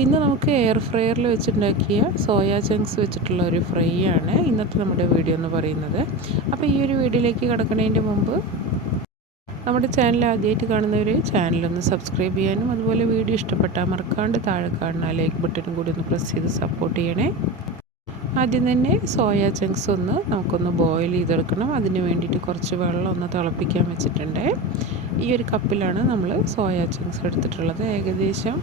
ഇന്ന് നമുക്ക് എയർ ഫ്രയറിൽ വെച്ചുണ്ടാക്കിയ സോയാ ചങ്ക്സ് വെച്ചിട്ടുള്ള ഒരു ഫ്രൈ ആണ് ഇന്നത്തെ നമ്മുടെ വീഡിയോ എന്ന് പറയുന്നത്. അപ്പോൾ ഈ ഒരു വീഡിയോയിലേക്ക് കിടക്കുന്നതിന്റെ മുമ്പ് നമ്മുടെ ചാനൽ ആദ്യമായിട്ട് കാണുന്നവർ ചാനലൊന്ന് സബ്സ്ക്രൈബ് ചെയ്യാനും അതുപോലെ വീഡിയോ ഇഷ്ടപ്പെട്ടാൽ മറക്കാണ്ട് താഴെ കാണുന്ന ലൈക്ക് ബട്ടണും കൂടി ഒന്ന് പ്രസ് ചെയ്ത് സപ്പോർട്ട് ചെയ്യണേ. ആദ്യം തന്നെ സോയാ ചങ്ക്സ് ഒന്ന് നമുക്കൊന്ന് ബോയിൽ ചെയ്തെടുക്കണം. അതിന് വേണ്ടിയിട്ട് കുറച്ച് വെള്ളം ഒന്ന് തിളപ്പിക്കാൻ വെച്ചിട്ടുണ്ട്. ഈ ഒരു കപ്പിലാണ് നമ്മൾ സോയാ ചങ്ക്സ് എടുത്തിട്ടുള്ളത്. ഏകദേശം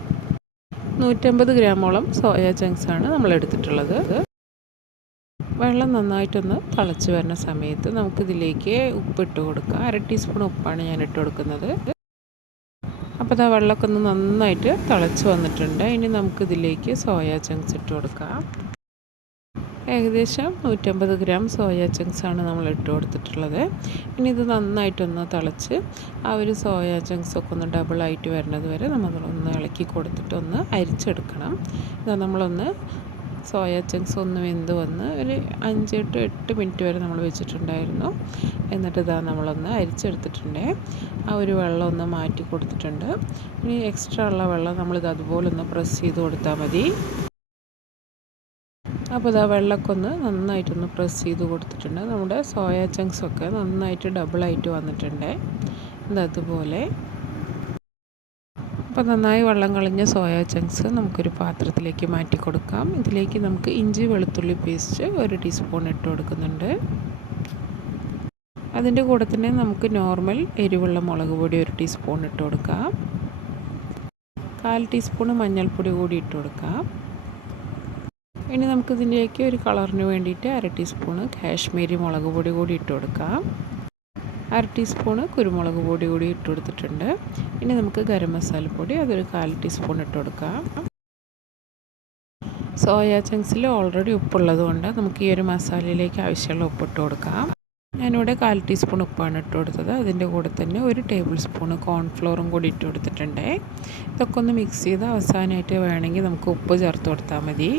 നൂറ്റമ്പത് ഗ്രാമോളം സോയ ആണ് നമ്മൾ എടുത്തിട്ടുള്ളത് വെള്ളം നന്നായിട്ടൊന്ന് തിളച്ച് വരുന്ന സമയത്ത് നമുക്കിതിലേക്ക് ഉപ്പിട്ട് കൊടുക്കാം. അര ടീസ്പൂൺ ഉപ്പാണ് ഞാൻ ഇട്ട് കൊടുക്കുന്നത്. അപ്പോൾ ആ വെള്ളമൊക്കെ ഒന്ന് നന്നായിട്ട് തിളച്ച് വന്നിട്ടുണ്ട്. ഇനി നമുക്കിതിലേക്ക് സോയ ചങ്ക്സ് ഇട്ട് കൊടുക്കാം. ഏകദേശം നൂറ്റമ്പത് ഗ്രാം സോയ ആണ് നമ്മൾ ഇട്ട് കൊടുത്തിട്ടുള്ളത്. ഇനി ഇത് നന്നായിട്ടൊന്ന് തിളച്ച് ആ ഒരു സോയ ചങ്ക്സൊക്കെ ഒന്ന് ഡബിളായിട്ട് വരുന്നത് വരെ നമ്മളൊന്ന് ഇളക്കി കൊടുത്തിട്ട് ഒന്ന് അരിച്ചെടുക്കണം. ഇതാ നമ്മളൊന്ന് സോയ ചങ്ക്സ് ഒന്ന് വെന്ത് വന്ന് ഒരു അഞ്ച് ടു എട്ട് മിനിറ്റ് വരെ നമ്മൾ വെച്ചിട്ടുണ്ടായിരുന്നു. എന്നിട്ട് ഇതാ നമ്മളൊന്ന് അരിച്ചെടുത്തിട്ടുണ്ട്. ആ ഒരു വെള്ളം ഒന്ന് മാറ്റി കൊടുത്തിട്ടുണ്ട്. ഇനി എക്സ്ട്രാ ഉള്ള വെള്ളം നമ്മളിത് അതുപോലെ ഒന്ന് പ്രസ് ചെയ്ത് കൊടുത്താൽ മതി. അപ്പോൾ ഇതാ വെള്ളമൊക്കെ ഒന്ന് നന്നായിട്ടൊന്ന് പ്രസ് ചെയ്ത് കൊടുത്തിട്ടുണ്ട്. നമ്മുടെ സോയ ചങ്ക്സൊക്കെ നന്നായിട്ട് ഡബിളായിട്ട് വന്നിട്ടുണ്ട്. ഇതതുപോലെ അപ്പോൾ നന്നായി വെള്ളം കളഞ്ഞ സോയ ചങ്ക്സ് നമുക്കൊരു പാത്രത്തിലേക്ക് മാറ്റി കൊടുക്കാം. ഇതിലേക്ക് നമുക്ക് ഇഞ്ചി വെളുത്തുള്ളി പേസ്റ്റ് ഒരു ടീസ്പൂൺ ഇട്ട് കൊടുക്കുന്നുണ്ട്. അതിന്റെ കൂടെ തന്നെ നമുക്ക് നോർമൽ എരിവുള്ള മുളക് പൊടി ഒരു ടീസ്പൂൺ ഇട്ട് കൊടുക്കാം. കാൽ ടീസ്പൂൺ മഞ്ഞൾപ്പൊടി കൂടി ഇട്ട് കൊടുക്കാം. ഇനി നമുക്കിതിലേക്ക് ഒരു കളറിന് വേണ്ടിയിട്ട് അര ടീസ്പൂണ് കാശ്മീരി മുളക് പൊടി കൂടി ഇട്ട് കൊടുക്കാം. അര ടീസ്പൂണ് കുരുമുളക് പൊടി കൂടി ഇട്ട് കൊടുത്തിട്ടുണ്ട്. ഇനി നമുക്ക് ഗരം മസാലപ്പൊടി അതൊരു കാൽ ടീസ്പൂൺ ഇട്ട് കൊടുക്കാം. സോയാ ചങ്ക്സിൽ ഓൾറെഡി ഉപ്പുള്ളത് കൊണ്ട് നമുക്ക് ഈ ഒരു മസാലയിലേക്ക് ആവശ്യമുള്ള ഉപ്പിട്ട് കൊടുക്കാം. ഞാനിവിടെ കാൽ ടീസ്പൂൺ ഉപ്പാണ് ഇട്ട് കൊടുത്തത്. അതിന്റെ കൂടെ തന്നെ ഒരു ടേബിൾ സ്പൂൺ കോൺഫ്ലോറും കൂടി ഇട്ട് കൊടുത്തിട്ടുണ്ട്. ഇതൊക്കെ ഒന്ന് മിക്സ് ചെയ്ത് അവസാനമായിട്ട് വേണമെങ്കിൽ നമുക്ക് ഉപ്പ് ചേർത്ത് കൊടുത്താൽ മതി.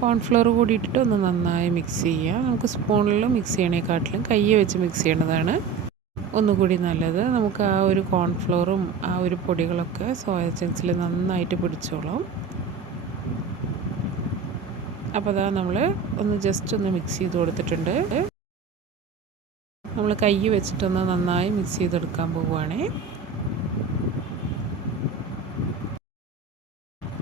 കോൺഫ്ലവർ കൂടി ഇട്ടിട്ട് ഒന്ന് നന്നായി മിക്സ് ചെയ്യുക. നമുക്ക് സ്പൂണിൽ മിക്സ് ചെയ്യണേക്കാട്ടിലും കൈ വെച്ച് മിക്സ് ചെയ്യണതാണ് ഒന്നുകൂടി നല്ലത് നമുക്ക് ആ ഒരു കോൺഫ്ലോറും ആ ഒരു പൊടികളൊക്കെ സോയ ചങ്ക്സിൽ നന്നായിട്ട് പിടിച്ചോളാം. അപ്പോൾ അതാ നമ്മൾ ഒന്ന് ജസ്റ്റ് ഒന്ന് മിക്സ് ചെയ്ത് കൊടുത്തിട്ടുണ്ട്. നമ്മൾ കൈ വെച്ചിട്ടൊന്ന് നന്നായി മിക്സ് ചെയ്തെടുക്കാൻ പോവുകയാണേ.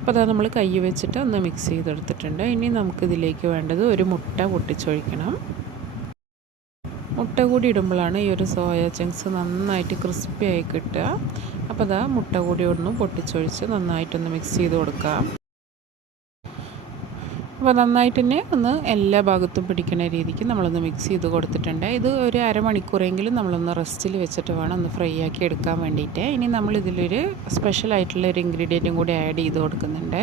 അപ്പോൾ അത് നമ്മൾ കൈ വെച്ചിട്ട് ഒന്ന് മിക്സ് ചെയ്തെടുത്തിട്ടുണ്ട്. ഇനി നമുക്കിതിലേക്ക് വേണ്ടത് ഒരു മുട്ട പൊട്ടിച്ചൊഴിക്കണം. മുട്ട കൂടി ഇടുമ്പോഴാണ് ഈ ഒരു സോയ ചങ്ക്സ് നന്നായിട്ട് ക്രിസ്പി ആയി കിട്ടുക. അപ്പോൾ അതാ മുട്ട കൂടി ഒന്ന് പൊട്ടിച്ചൊഴിച്ച് നന്നായിട്ടൊന്ന് മിക്സ് ചെയ്ത് കൊടുക്കാം. അപ്പോൾ നന്നായിട്ട് തന്നെ ഒന്ന് എല്ലാ ഭാഗത്തും പിടിക്കുന്ന രീതിക്ക് നമ്മളൊന്ന് മിക്സ് ചെയ്ത് കൊടുത്തിട്ടുണ്ട്. ഇത് ഒരു അരമണിക്കൂറെങ്കിലും നമ്മളൊന്ന് റെസ്റ്റിൽ വെച്ചിട്ട് വേണം ഒന്ന് ഫ്രൈ ആക്കി എടുക്കാൻ വേണ്ടിയിട്ട്. ഇനി നമ്മൾ ഇതിലൊരു സ്പെഷ്യലായിട്ടുള്ള ഒരു ഇൻഗ്രീഡിയന്റും കൂടി ആഡ് ചെയ്ത് കൊടുക്കുന്നുണ്ട്.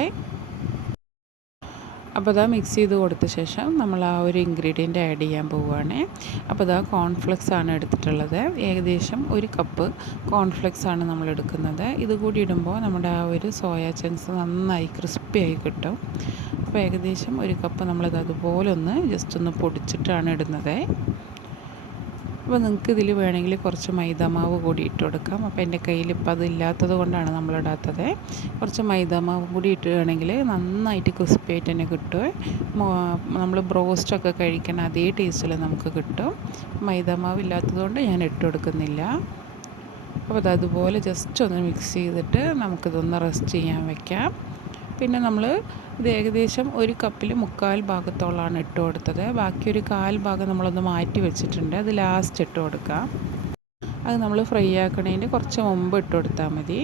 അപ്പോൾ ഇതാ മിക്സ് ചെയ്ത് കൊടുത്ത ശേഷം നമ്മൾ ആ ഒരു ഇൻഗ്രീഡിയന്റ് ആഡ് ചെയ്യാൻ പോവുകയാണ്. അപ്പോൾ ഇതാ കോൺഫ്ലെക്സ് ആണ് എടുത്തിട്ടുള്ളത്. ഏകദേശം ഒരു കപ്പ് കോൺഫ്ലെക്സ് ആണ് നമ്മൾ എടുക്കുന്നത്. ഇത് കൂടി ഇടുമ്പോൾ നമ്മുടെ ആ ഒരു സോയ ചങ്ക്സ് നന്നായി ക്രിസ്പി ആയി കിട്ടും. അപ്പോൾ ഏകദേശം ഒരു കപ്പ് നമ്മളിത് അതുപോലെ ഒന്ന് ജസ്റ്റ് ഒന്ന് പൊടിച്ചിട്ടാണ് ഇടുന്നത്. അപ്പോൾ നിങ്ങൾക്ക് ഇതിൽ വേണമെങ്കിൽ കുറച്ച് മൈദാമാവ് കൂടി ഇട്ട് കൊടുക്കാം. അപ്പോൾ എന്റെ കയ്യിൽ ഇപ്പോൾ അതില്ലാത്തത് കൊണ്ടാണ് നമ്മളിടാത്തത് കുറച്ച് മൈദാമാവ് കൂടി ഇട്ടുകയാണെങ്കിൽ നന്നായിട്ട് ക്രിസ്പി ആയിട്ട് തന്നെ കിട്ടും. നമ്മൾ ബ്രോസ്റ്റൊക്കെ കഴിക്കണ അതേ ടേസ്റ്റിൽ നമുക്ക് കിട്ടും. മൈദാമാവ് ഇല്ലാത്തത് കൊണ്ട് ഞാൻ ഇട്ട് കൊടുക്കുന്നില്ല. അപ്പോൾ അത് അതുപോലെ ജസ്റ്റ് ഒന്ന് മിക്സ് ചെയ്തിട്ട് നമുക്കിതൊന്ന് റെസ്റ്റ് ചെയ്യാൻ വെക്കാം. പിന്നെ നമ്മൾ ഇത് ഏകദേശം ഒരു കപ്പിൽ മുക്കാൽ ഭാഗത്തോളമാണ് ഇട്ട് കൊടുത്തത്. ബാക്കി ഒരു കാൽ ഭാഗം നമ്മളൊന്ന് മാറ്റി വെച്ചിട്ടുണ്ട്. അത് ലാസ്റ്റ് ഇട്ട് കൊടുക്കാം. അത് നമ്മൾ ഫ്രൈ ആക്കണതിന്റെ കുറച്ച് മുമ്പ് ഇട്ട് കൊടുത്താൽ മതി.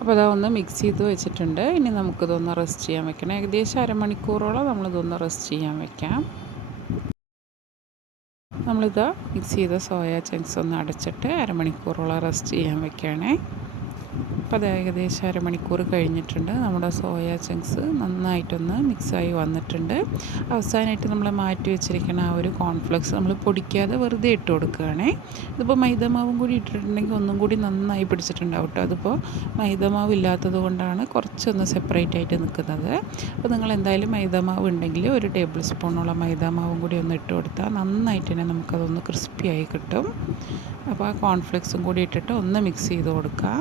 അപ്പോൾ അതാ ഒന്ന് മിക്സ് ചെയ്ത് വെച്ചിട്ടുണ്ട്. ഇനി നമുക്കിതൊന്ന് റെസ്റ്റ് ചെയ്യാൻ വെക്കണം. ഏകദേശം അരമണിക്കൂറോളം നമ്മളിതൊന്ന് റെസ്റ്റ് ചെയ്യാൻ വെക്കാം. നമ്മളിത് മിക്സ് ചെയ്ത സോയ ചങ്ക്സ് ഒന്ന് അടച്ചിട്ട് അരമണിക്കൂറോളം റെസ്റ്റ് ചെയ്യാൻ വെക്കുകയാണേ അപ്പോൾ അത് ഏകദേശം അരമണിക്കൂർ കഴിഞ്ഞിട്ടുണ്ട്. നമ്മുടെ സോയ ചങ്ക്സ് നന്നായിട്ടൊന്ന് മിക്സായി വന്നിട്ടുണ്ട്. അവസാനമായിട്ട് നമ്മൾ മാറ്റി വെച്ചിരിക്കുന്ന ആ ഒരു കോൺഫ്ലെക്സ് നമ്മൾ പൊടിക്കാതെ വെറുതെ ഇട്ട് കൊടുക്കുകയാണേ. ഇതിപ്പോൾ മൈദമാവും കൂടി ഇട്ടിട്ടുണ്ടെങ്കിൽ ഒന്നും കൂടി നന്നായി പിടിച്ചിട്ടുണ്ടാവും കേട്ടോ അതിപ്പോൾ മൈദമാവ് ഇല്ലാത്തത് കൊണ്ടാണ് കുറച്ചൊന്ന് സെപ്പറേറ്റ് ആയിട്ട് നിൽക്കുന്നത്. അപ്പോൾ നിങ്ങൾ എന്തായാലും മൈദമാവ് ഉണ്ടെങ്കിൽ ഒരു ടേബിൾ സ്പൂണോളം മൈദമാവും കൂടി ഒന്ന് ഇട്ട് കൊടുത്താൽ നന്നായിട്ട് തന്നെ നമുക്കതൊന്ന് ക്രിസ്പിയായി കിട്ടും. അപ്പോൾ ആ കോൺഫ്ലെക്സും കൂടി ഇട്ടിട്ട് ഒന്ന് മിക്സ് ചെയ്ത് കൊടുക്കാം.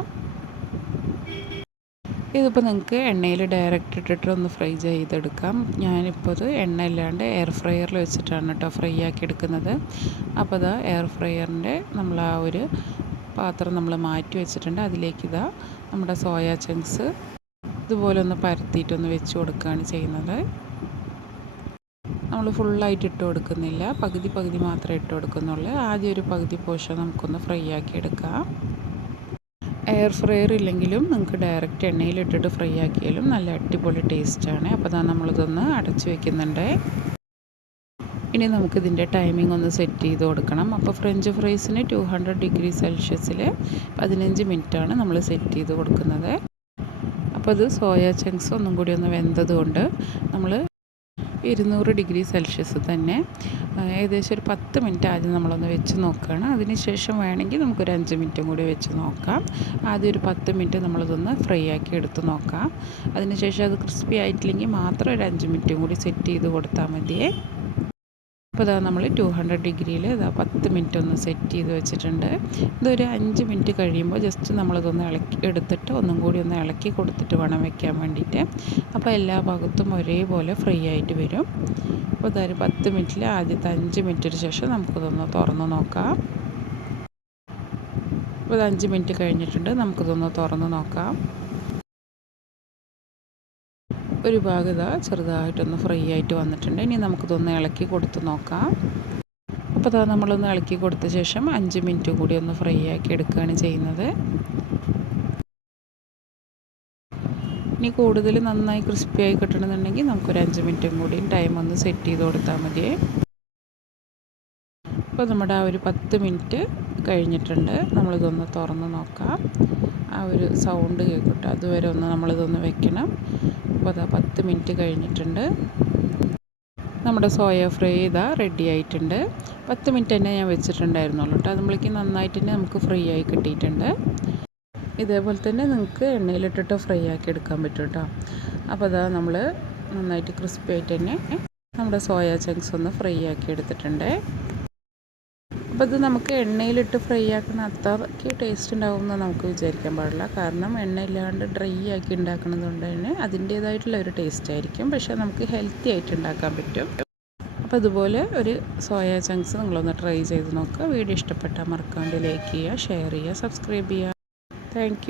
ഇതിപ്പോൾ നിങ്ങൾക്ക് എണ്ണയിൽ ഡയറക്റ്റ് ഇട്ടിട്ട് ഒന്ന് ഫ്രൈ ചെയ്തെടുക്കാം. ഞാനിപ്പോൾ ഇത് എണ്ണ ഇല്ലാണ്ട് എയർ ഫ്രയറിൽ വെച്ചിട്ടാണ് കേട്ടോ ഫ്രൈ ആക്കി എടുക്കുന്നത്. അപ്പോൾ ഇതാ എയർ ഫ്രയറിന്റെ നമ്മൾ ആ ഒരു പാത്രം നമ്മൾ മാറ്റി വെച്ചിട്ടുണ്ട്. അതിലേക്ക് ഇതാ നമ്മുടെ സോയ ചങ്ക്സ് ഇതുപോലെ ഒന്ന് പരത്തിയിട്ടൊന്ന് വെച്ച് കൊടുക്കുകയാണ് ചെയ്യുന്നത്. നമ്മൾ ഫുള്ളായിട്ട് ഇട്ട് കൊടുക്കുന്നില്ല. പകുതി പകുതി മാത്രമേ ഇട്ട് കൊടുക്കുന്നുള്ളൂ. ആദ്യം ഒരു പകുതി പോഷൻ നമുക്കൊന്ന് ഫ്രൈ ആക്കി എടുക്കാം. എയർ ഫ്രയർ ഇല്ലെങ്കിലും നിങ്ങൾക്ക് ഡയറക്റ്റ് എണ്ണയിലിട്ടിട്ട് ഫ്രൈ ആക്കിയാലും നല്ല അടിപൊളി ടേസ്റ്റാണ്. അപ്പോൾ അതാണ് നമ്മളിതൊന്ന് അടച്ച് വെക്കുന്നുണ്ട്. ഇനി നമുക്കിതിന്റെ ടൈമിംഗ് ഒന്ന് സെറ്റ് ചെയ്ത് കൊടുക്കണം. അപ്പോൾ ഫ്രഞ്ച് ഫ്രൈസിന് ടു ഹൺഡ്രഡ് ഡിഗ്രി സെൽഷ്യസിൽ പതിനഞ്ച് മിനിറ്റാണ് നമ്മൾ സെറ്റ് ചെയ്ത് കൊടുക്കുന്നത്. അപ്പോൾ അത് സോയ ചങ്ക്സ് ഒന്നും കൂടി ഒന്ന് വെന്തതുകൊണ്ട് നമ്മൾ ഇരുന്നൂറ് ഡിഗ്രി സെൽഷ്യസ് തന്നെ ഏകദേശം ഒരു പത്ത് മിനിറ്റ് ആദ്യം നമ്മളൊന്ന് വെച്ച് നോക്കുകയാണ്. അതിനുശേഷം വേണമെങ്കിൽ നമുക്കൊരു അഞ്ച് മിനിറ്റും കൂടി വെച്ച് നോക്കാം. ആദ്യം ഒരു പത്ത് മിനിറ്റ് നമ്മളിതൊന്ന് ഫ്രൈ ആക്കി എടുത്ത് നോക്കാം. അതിനുശേഷം അത് ക്രിസ്പി ആയിട്ടില്ലെങ്കിൽ മാത്രം ഒരു അഞ്ച് മിനിറ്റും കൂടി സെറ്റ് ചെയ്ത് കൊടുത്താൽ മതിയേ. അപ്പോൾ ഇതാ നമ്മൾ ടു ഹൺഡ്രഡ് ഡിഗ്രിയിൽ ഇതാ പത്ത് മിനിറ്റ് ഒന്ന് സെറ്റ് ചെയ്ത് വെച്ചിട്ടുണ്ട്. ഇതൊരു അഞ്ച് മിനിറ്റ് കഴിയുമ്പോൾ ജസ്റ്റ് നമ്മളിതൊന്ന് ഇളക്കി എടുത്തിട്ട് ഒന്നും കൂടി ഒന്ന് ഇളക്കി കൊടുത്തിട്ട് വേണം വെക്കാൻ വേണ്ടിയിട്ട്. അപ്പോൾ എല്ലാ ഭാഗത്തും ഒരേപോലെ ഫ്രീ ആയിട്ട് വരും. അപ്പോൾ ഇതൊരു പത്ത് മിനിറ്റിൽ ആദ്യത്തെ അഞ്ച് മിനിറ്റിന് ശേഷം നമുക്കിതൊന്ന് തുറന്ന് നോക്കാം. അപ്പോൾ ഇത് അഞ്ച് മിനിറ്റ് കഴിഞ്ഞിട്ടുണ്ട്. നമുക്കിതൊന്ന് തുറന്ന് നോക്കാം. ഒരു ഭാഗത ചെറുതായിട്ടൊന്ന് ഫ്രൈ ആയിട്ട് വന്നിട്ടുണ്ട്. ഇനി നമുക്കിതൊന്ന് ഇളക്കി കൊടുത്ത് നോക്കാം. അപ്പോൾ അതാ നമ്മളൊന്ന് ഇളക്കി കൊടുത്ത ശേഷം അഞ്ച് മിനിറ്റ് കൂടി ഒന്ന് ഫ്രൈ ആക്കി എടുക്കുകയാണ് ചെയ്യുന്നത്. ഇനി കൂടുതൽ നന്നായി ക്രിസ്പി ആയി കിട്ടണമെന്നുണ്ടെങ്കിൽ നമുക്കൊരു അഞ്ച് മിനിറ്റും കൂടി ടൈം ഒന്ന് സെറ്റ് ചെയ്ത് കൊടുത്താൽ മതിയേ അപ്പോൾ നമ്മുടെ ആ ഒരു പത്ത് മിനിറ്റ് കഴിഞ്ഞിട്ടുണ്ട്. നമ്മളിതൊന്ന് തുറന്ന് നോക്കാം. ആ ഒരു സൗണ്ട് കേൾക്കട്ടെ. അതുവരെ ഒന്ന് നമ്മളിതൊന്ന് വെക്കണം. അപ്പോൾ അതാ പത്ത് മിനിറ്റ് കഴിഞ്ഞിട്ടുണ്ട്. നമ്മുടെ സോയ ഫ്രൈ ഇതാ റെഡി ആയിട്ടുണ്ട്. പത്ത് മിനിറ്റ് തന്നെ ഞാൻ വെച്ചിട്ടുണ്ടായിരുന്നുള്ളൂ കേട്ടോ. അതുമ്പോഴേക്കും നന്നായിട്ട് തന്നെ നമുക്ക് ഫ്രൈ ആയി കിട്ടിയിട്ടുണ്ട്. ഇതേപോലെ തന്നെ നിങ്ങൾക്ക് എണ്ണയിലിട്ടിട്ട് ഫ്രൈ ആക്കി എടുക്കാൻ പറ്റും കേട്ടോ. അപ്പോൾ അതാ നമ്മൾ നന്നായിട്ട് ക്രിസ്പി ആയിട്ട് തന്നെ നമ്മുടെ സോയ ചങ്ക്സ് ഒന്ന് ഫ്രൈ ആക്കി എടുത്തിട്ടുണ്ട്. അപ്പോൾ ഇത് നമുക്ക് എണ്ണയിലിട്ട് ഫ്രൈ ആക്കുന്ന അത്രയ്ക്ക് ടേസ്റ്റ് ഉണ്ടാകുമെന്ന് നമുക്ക് വിചാരിക്കാൻ പാടില്ല. കാരണം എണ്ണയില്ലാണ്ട് ഡ്രൈ ആക്കി ഉണ്ടാക്കുന്നത് കൊണ്ട് തന്നെ അതിന്റേതായിട്ടുള്ള ഒരു ടേസ്റ്റ് ആയിരിക്കും. പക്ഷേ നമുക്ക് ഹെൽത്തി ആയിട്ട് ഉണ്ടാക്കാൻ പറ്റും. അപ്പോൾ ഇതുപോലെ ഒരു സോയ ചങ്ക്സ് നിങ്ങളൊന്ന് ട്രൈ ചെയ്ത് നോക്കുക. വീഡിയോ ഇഷ്ടപ്പെട്ടാൽ മറക്കാണ്ട് ലൈക്ക് ചെയ്യുക ഷെയർ ചെയ്യുക സബ്സ്ക്രൈബ് ചെയ്യുക. താങ്ക്